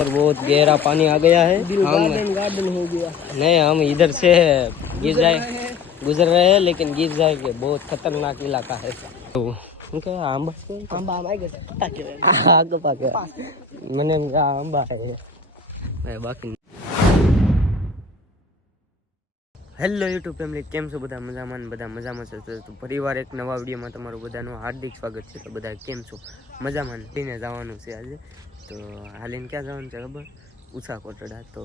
और बहुत गहरा पानी आ गया है। हम गार्डन हो गया। नहीं, हम इधर से गुजर रहे हैं, लेकिन गिर जाएंगे। बहुत खतरनाक इलाका है। तो आंबा आगे पाके मैंने आंबा है बाकी। હેલો યુટ્યુબ ફેમિલી, કેમ છો બધા? મજામાં છે? તો પરિવાર એક નવા વિડીયોમાં તમારું બધાનું હાર્દિક સ્વાગત છે. તો બધા કેમ છો? મજામાં લઈને જવાનું છે આજે. તો હાલીને ક્યાં જવાનું છે ખબર? ઉષા કોટડા. તો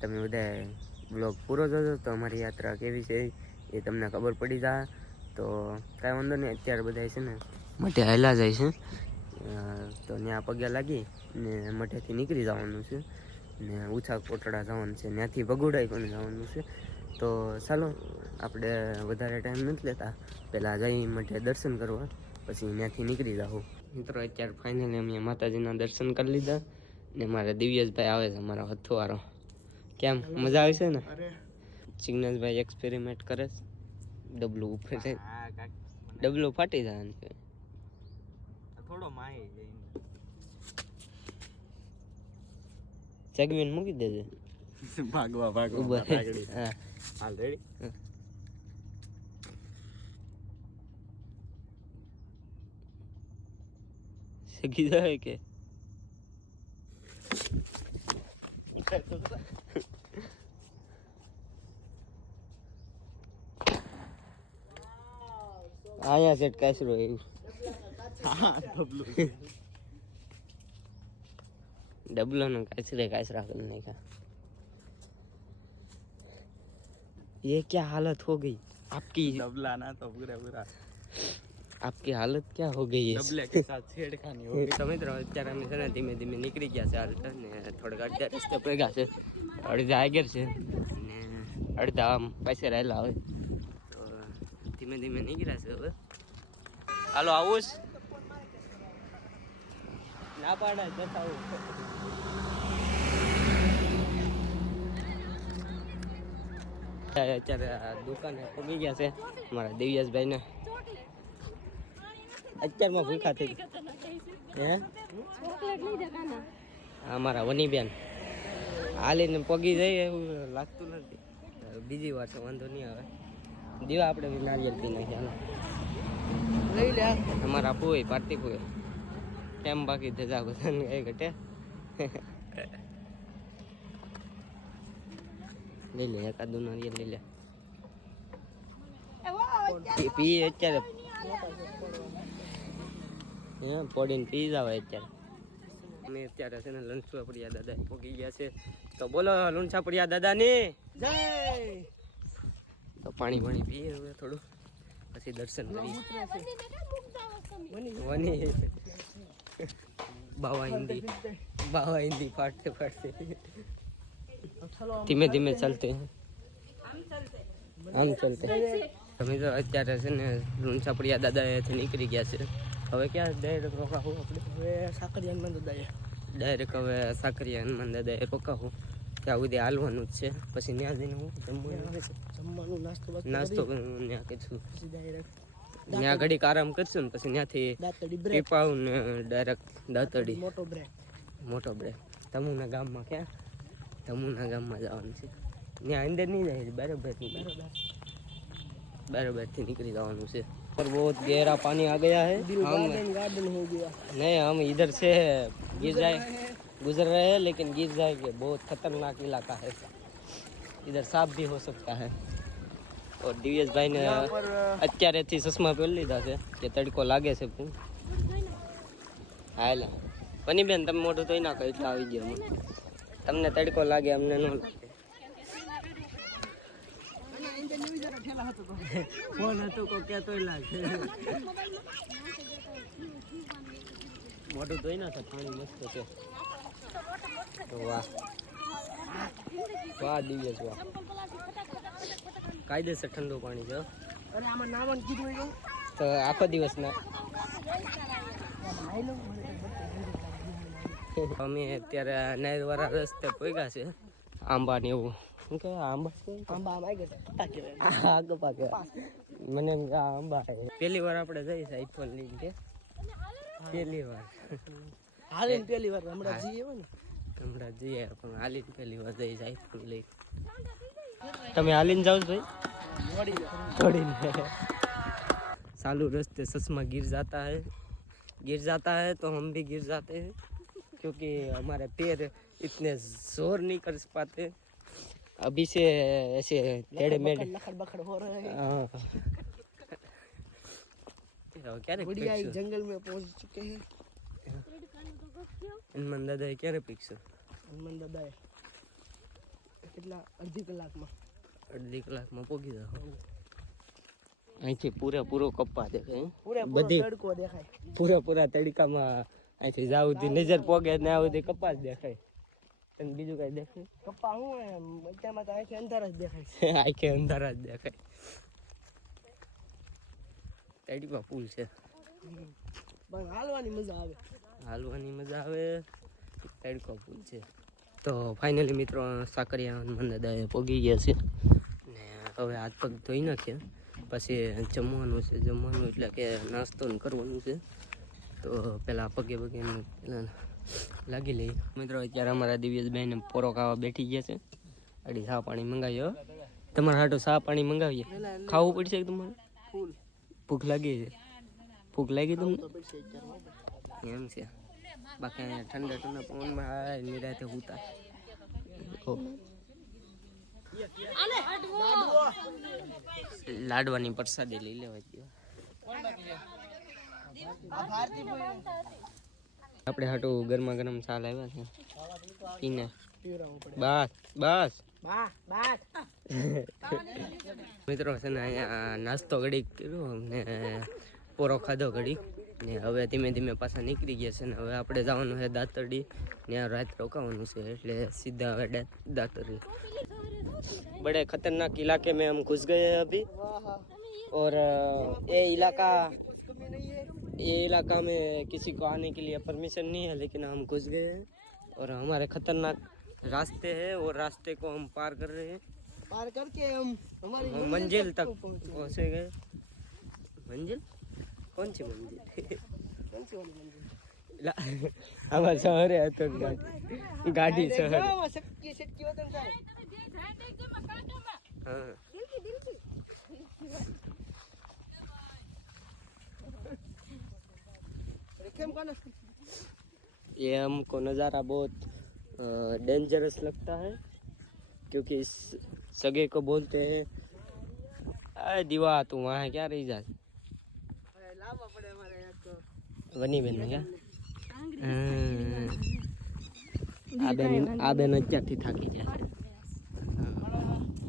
તમે બધા બ્લોગ પૂરો જોજો તો અમારી યાત્રા કેવી છે એ તમને ખબર પડી જાય. તો કાંઈ વાંધો નહીં, અત્યારે બધા છે ને મઠે હાલા જાય છે. તો ત્યાં પગે લાગી ને મઠેથી નીકળી જવાનું છે ને ઉષા કોટડા જવાનું છે. ત્યાંથી ભગોડાઈ પણ જવાનું છે. તો ચાલો, આપણે વધારે ટાઈમ નથી લેતા, પહેલાં જઈ માટે દર્શન કરવા, પછી ત્યાંથી નીકળી જાઉં. મિત્રો, અત્યારે ફાઇનલી અમે માતાજીના દર્શન કરી લીધા ને મારા દિવ્યેશભાઈ આવે છે, મારા હથવારો. કેમ, મજા આવે છે ને? જિગ્નેશભાઈ એક્સપેરિમેન્ટ કરે છે. ડબલું ઉપર છે, ડબલું ફાટી જાય છે થોડો માહી સેગમેન્ટ મૂકી દેજે. ભાગવા હા હાલ રેડી. સગી જાય કે આયા સેટ કાસરો એવું. डबलो नो कासरा करने का। ये क्या हालत हो गई आपकी? डबला ना तो पूरा आपकी हालत क्या हो गई है? डबले के साथ छेड़खानी हो गई। समझ रहे हो? અત્યારે અમે છે ને ધીમે ધીમે નીકળી ગયા છે હાલત ને થોડક અડધા રસ્તે પગ્યા છે, અડધા આગળ છે ને અડધા આમ પાસે રહેલા હોય. તો ધીમે ધીમે નીકળ્યા છે હવે. હાલો આવું જ ના પાડા જતા આવું. અત્યારે દુકાને પગી ગયા છે મારા દિવ્યેશભાઈ ને. અત્યારમાં ભૂખા થઈ અમારા વનીબેન હાલીને પગી જાય એવું લાગતું નથી. બીજી વાર છે, વાંધો નહીં આવે. દીવા આપણે નારિયેલ પી નાખ્યા લઈ લે. અમારા પૂઈ પાર્ટી પૂઈ કેમ બાકી ધજા બધાને કઈ ઘટે. લઈ લે એકાદું નારિયેલ લઈ લે. પી અત્યારે પોડીને પી જાવ અત્યારે. અમે અત્યારે છે ને લુણછાપડિયા દાદા પહોંચી ગયા છે. તો બોલો લુણછાપડિયા દાદાની જય. તો પાણી પીએ હવે થોડું, પછી દર્શન કરીએ. બાવા હિન્દી फाटते ધીમે ધીમે ચાલતે આમ ચાલતે. તમે તો અત્યારે છે ને લુણછાપડિયા દાદાએથી નીકળી ગયા છે. હવે ક્યાં ડાયરેક્ટ રોકાવું આપણે? હવે સાકરિયા હનુમાન દાદાએ ડાયરેક્ટ હવે સાકરિયા હનુમાન દાદાએ રોકાવું. ત્યાં સુધી હાલવાનું જ છે. પછી ત્યાં જઈને હું જમવાનું નાસ્તો ત્યાં કરીશું. ત્યાં ઘડીક આરામ કરશું ને પછી ત્યાંથી પીપાવું ને ડાયરેક્ટ દાતડી મોટો બ્રેક તમુના ગામમાં. ક્યાં તમુના ગામમાં જવાનું છે. ત્યાં અંદર નહીં જાય, બરાબરથી નીકળી જવાનું છે. और बहुत गहरा पानी आ गया है। गार्डन हो गया। नहीं, हम इधर से गुजर रहे हैं, लेकिन गिर जाएंगे। बहुत खतरनाक इलाका है, इधर सांप भी हो सकता है। और दिव्येश भाई ने અત્યારેથી ચશ્મા પહેરી લીધા છે કે તડકો લાગે છે. હાલા બની બેન, તમે મોટું તો ના કહો એટલે આવી ગયો. તમને તડકો લાગે, અમને ન લાગે. ફોન હતો કો કેતોય લાગે. મોટું તો ના થાય, પાણી મસ્ત છે. વાહ વાહ દિવ્યેશ વાહ, કાયદેસર ઠંડુ પાણી છે. અરે આમાં નાવાનું કીધું હોય તો આખો દિવસ ના. અમે અત્યારે નાયરવાળા રસ્તે પહોંચ્યા છે. આંબા ને એવું શું કે આંબા આગળ પાકે મને આંબા પહેલી વાર આપણે જઈશ આઈફોન લઈને કે પહેલી વાર હમણાં જઈએ ને હમણાં જઈએ પણ હાલીને પહેલી વાર જઈ જાય લઈ. તમે હાલીને જાઓ છો भाई? दौड़ीने चालू रास्ते सचमा गिर जाता है तो हम भी गिर जाते हैं क्योंकि हमारे पैर इतने जोर नहीं कर पाते. अभी से ऐसे टेढ़े मेढ़े लखड़ हो रहे हैं. हाँ क्या बढ़िया जंगल में पहुंच चुके हैं. હનુમાન દાદાએ ક્યારે પીકશું? હનુમાન દાદાએ કેટલા અડધી કલાકમાં પોગી જાવ. અહીંથી પૂરેપૂરો કપ્પા દેખાય, બધી તડકો દેખાય, પૂરેપૂરા તડકામાં અહીંથી જાવ સુધી નજર પોગે ને આવ સુધી કપ્પા જ દેખાય. અને બીજું કઈ દેખાય? કપ્પા હું બધામાં તો આંખે અંધારા જ દેખાય. આંખે અંધારા જ દેખાય. તડકા પુલ છે, હાલવાની મજા આવે. તડકો પુલ છે. તો ફાઇનલી મિત્રો સાકરિયા હનુમાન દાદાએ પોગી ગયા છે ને હવે હાથ પગ ધોઈ નાખ્યા. પછી જમવાનું છે, એટલે કે નાસ્તો કરવાનું છે. તો પેલા પગે પેલા લાગી લઈ. મિત્રો અત્યારે અમારા દિવ્યેશભાઈને પોરો ખાવા બેઠી ગયા છે. અડી ચા પાણી મંગાવ્યો. તમારા હાટો ચા પાણી મંગાવીએ. ખાવું પડશે તમારે? ભૂખ લાગી છે? ભૂખ લાગી તમને? એમ છે. બાકી ઠંડા પવનમાં નિરાતે ઉતા. લાડવાની પ્રસાદી લઈ લેવા દો. આપણે હાટું ગરમા ગરમ ચા લાવ્યા છે પીને. બસ મિત્રો છે ને અહીંયા નાસ્તો ઘડીક કર્યો ને પોરો ખાધો ઘડીક ને હવે ધીમે ધીમે પાછા નીકળી ગયા છે ને હવે આપણે જવાનું છે દાતરડી. ત્યાં રાત રોકાવાનું છે એટલે સીધા હવે दातरडी. बड़े खतरनाक इलाके में हम घुस गए हैं अभी. और ये इलाका में किसी को आने के लिए परमिशन नहीं है, लेकिन हम घुस गए हैं और हमारे खतरनाक रास्ते हैं और रास्ते को हम पार कर रहे हैं. पार करके हम हमारी मंजिल तक पहुँचे गए. मंजिल कौन सी मंजिल? हमारे शहर है तो गाड़ी शहर. हाँ ये हमको नज़ारा बहुत डेंजरस लगता है क्योंकि इस सगे को बोलते हैं अरे दीवा तू वहाँ क्या रही जा बनी बन क्या आ बेन અત્યારથી થાકી ગયા છે.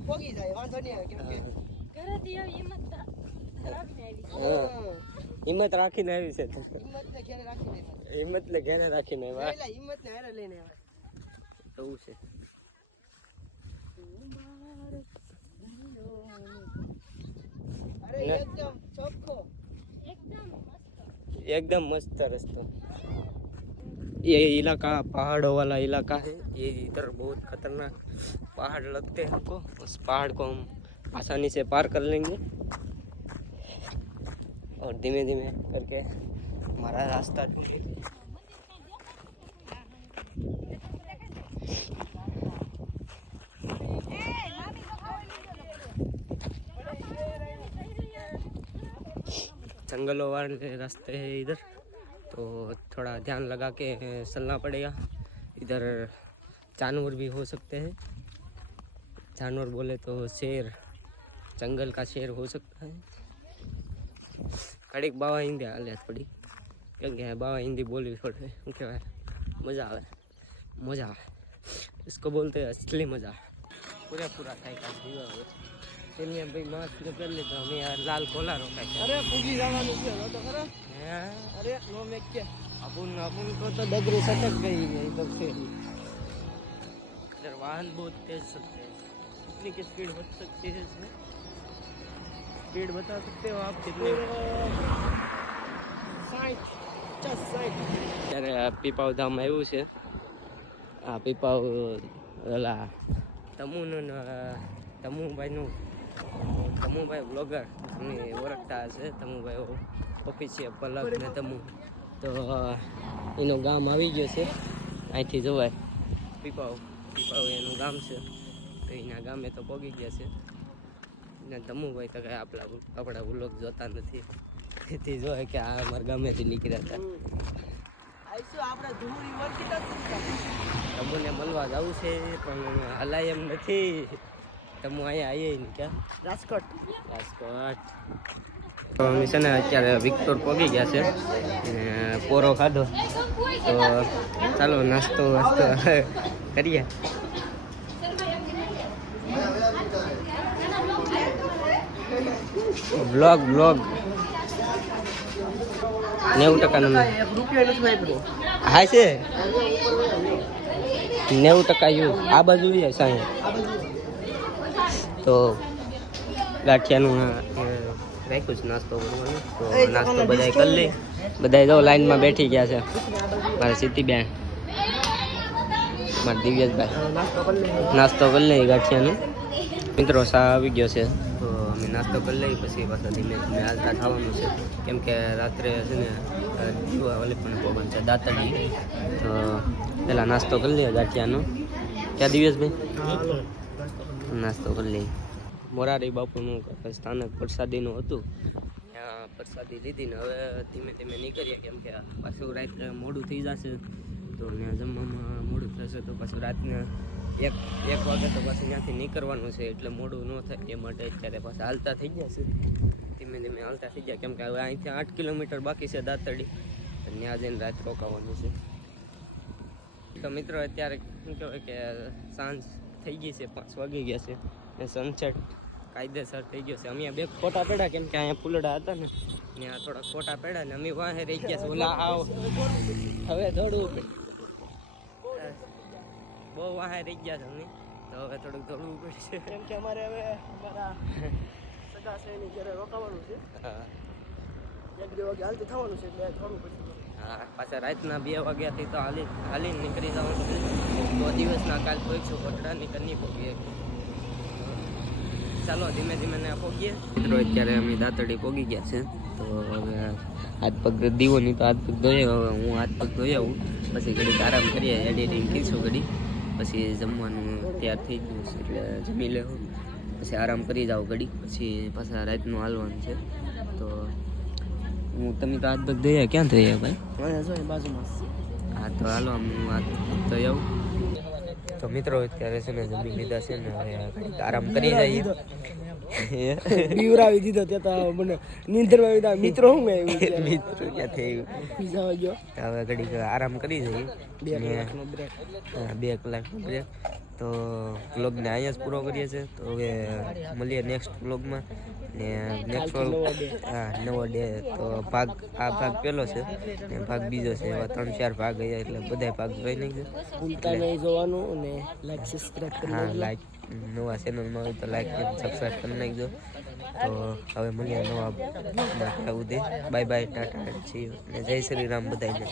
પોગી જાય વાંધો નહીં આવે કેમ કે ઘરેથી હિંમત રાખીને આવી છે. હિંમત ને ઘેરે રાખીને આવ્યા. હિંમત ને હારે લઈને આવ્યા એવું છે. अरे एकदम चौको एकदम मस्त रास्ता. ये इलाका पहाड़ों वाला इलाका है. ये इधर बहुत खतरनाक पहाड़ लगते हैं हमको. उस पहाड़ को हम आसानी से पार कर लेंगे और धीमे धीमे करके हमारा रास्ता ढूंढेंगे. जंगलों वाले रास्ते हैं इधर, तो थोड़ा ध्यान लगा के चलना पड़ेगा. इधर जानवर भी हो सकते हैं. जानवर बोले तो शेर, जंगल का शेर हो सकता है. कड़ीक बाबा हिंदी हाले थोड़ी क्योंकि बाबा हिंदी बोलवी पड़े. क्या मज़ा आवे, मज़ा आवे. इसको बोलते हैं असली मज़ा. पूरा खाई का चलिए भाई मास्क ने कर लेता हमें यार. लाल कोला रोका है. अरे पूगी जवानी से तो करो. अरे नो में क्या अपन को तो डगरी सटक गई है इधर से. इधर वाहन बहुत तेज चलते हैं. कितनी की स्पीड बच सकती है इसमें? स्पीड बता सकते हो आप कितनी? 60. ત્યારે પીપાવ ધામ આવ્યું છે. આ પીપાવ ઓલા તમુભાઈ બ્લોગર તમને ઓળખતા હશે. તમુભાઈ ઓફિસિયલ પલક ને તમુ. તો એનું ગામ આવી ગયો છે. અહીંથી જોવાય પીપાવ એનું ગામ છે. તો એના ગામે તો પહોંચી ગયા છે ને ધમુભાઈ તો કાંઈ આપણા વ્લોગ જોતા નથી. તેથી જોયે કે આ અમારા ગામેથી નીકળ્યા હતા. તમુને મળવા જવું છે પણ હલાય એમ નથી. તમુ અહીંયા આવીએ ને ક્યાં રાજકોટ. તો અમે છે ને અત્યારે વિક્ટોર પહોંચી ગયા છે ને પોરો ખાધો. તો ચાલો નાસ્તો કરીએ. બ્લોગ 90% હા છે 90% યુ આ બાજુ છે સાહેબ. તો ગાંઠિયાનું રાખ્યું છે નાસ્તો કરવાનો. તો નાસ્તો બધાય કરી લઈ. બધાય જો લાઈનમાં બેઠી ગયા છે. મારા સીતીબેન, મારા દિવ્યેશભાઈ નાસ્તો કરી લઈ ગાંઠિયાનું. મિત્રો સા આવી ગયો છે. તો અમે નાસ્તો કરી લઈ પછી પાછા ધીમે ધીમે હાલતા થવાનું છે. કેમ કે રાત્રે છે ને ઓલી પણ પ્રોગ્રામ છે દાતરડી. તો પહેલાં નાસ્તો કરી લઈએ ગાંઠિયાનો. ક્યાં દિવ્યેશભાઈ નાસ્તો કરી લઈએ. મોરારી બાપુનું સ્થાનક પ્રસાદીનું હતું. ત્યાં પ્રસાદી લીધી ને હવે ધીમે ધીમે નીકળીએ. કેમ કે પાછું રાત્રે મોડું થઈ જશે. તો ત્યાં જમવામાં મોડું થશે તો પાછું રાતને એક વાગે તો પાછું ત્યાંથી નીકળવાનું છે. એટલે મોડું ન થાય એ માટે અત્યારે પાછા હાલતા થઈ ગયા છે. ધીમે ધીમે હાલતા થઈ ગયા. કેમ કે હવે અહીંથી 8 કિલોમીટર બાકી છે દાતરડી. ત્યાં જઈને રાત રોકાવાનું છે. તો મિત્રો અત્યારે શું કહેવાય કે સાંજ થઈ ગઈ છે, 5 વાગી ગયા છે ને સનસેટ કાયદેસર થઈ ગયો છે. અમે બે ફોટા પડ્યા કેમ કે અહીંયા ફૂલડા હતા ને ત્યાં થોડાક ફોટા પડ્યા ને અમે વાહે રહી ગયા છે. ઓલા આવો હવે દોડવું બહુ વાહે રહી ગયા છે અમે. તો હવે થોડુંક દોડવું પડશે કેમ કે અમારે હવે અમારા સગા છે એની ઘરે રોકાવાનું છે. હા 1-2 વાગે હાલતું થવાનું છે એટલે થોડું પડશે. હા પાછા રાતના 2 વાગ્યાથી તો હાલીને નીકળી જવાનું છે. તો દિવસના કાલ પહોંચશું કોટડાની કરની પહોંચીએ. ચાલો ધીમે ધીમે ને પહોંચીએ. મિત્રો અત્યારે અમે દાતરડી પહોંચી ગયા છે. તો હવે હાથ પગ દીવોની તો હાથ પગ ધોઈ. હવે હું હાથ પગ ધોઈ આવું પછી ઘડીક આરામ કરીએ. એડિટિંગ કરીશું ઘડી પછી જમવાનું તૈયાર થઈ ગયું છે એટલે જમી લેવું પછી આરામ કરી જાઓ ઘડી પછી પાછા રાતનું હાલવાનું છે. તો તમે તો હાથ પગ ધોયા ક્યાં ધોયા ભાઈ? બાજુમાં. હા તો હાલો હું હાથ પગ ધોઈ આવું. તો મિત્રો અત્યારે છે ને જમી લીધા છે ને હવે આરામ કરી જઈએ. બીવરાવી દીધો ત્યાં તો મને નીંદરમાં આવી ગયા. મિત્રો હું મેં મિત્રો ક્યાં થઈ ગયો. હવે ઘડીક આરામ કરી જઈએ. 2 કલાકનો બ્રેક. તો વ્લોગને અહીંયા જ પૂરો કરીએ છીએ. તો હવે મળીએ નેક્સ્ટ વ્લોગમાં ને નેક્સ્ટ વ્લોગ નવો ડે. તો આ ભાગ પહેલો છે ને ભાગ બીજો છે. એવા 3-4 ભાગ ગયા એટલે બધા ભાગ જોઈ નાખજો. ભૂલતા નહીં જોવાનું અને લાઈક સબસ્ક્રાઇબ કરી હા લાઈક નવા ચેનલમાં હોય તો લાઈક અને સબસ્ક્રાઈબ કરી નાખજો. તો હવે મળીએ નવા બ્લોગમાં. Bye bye, Tata, C you ને જય શ્રી રામ બધાને.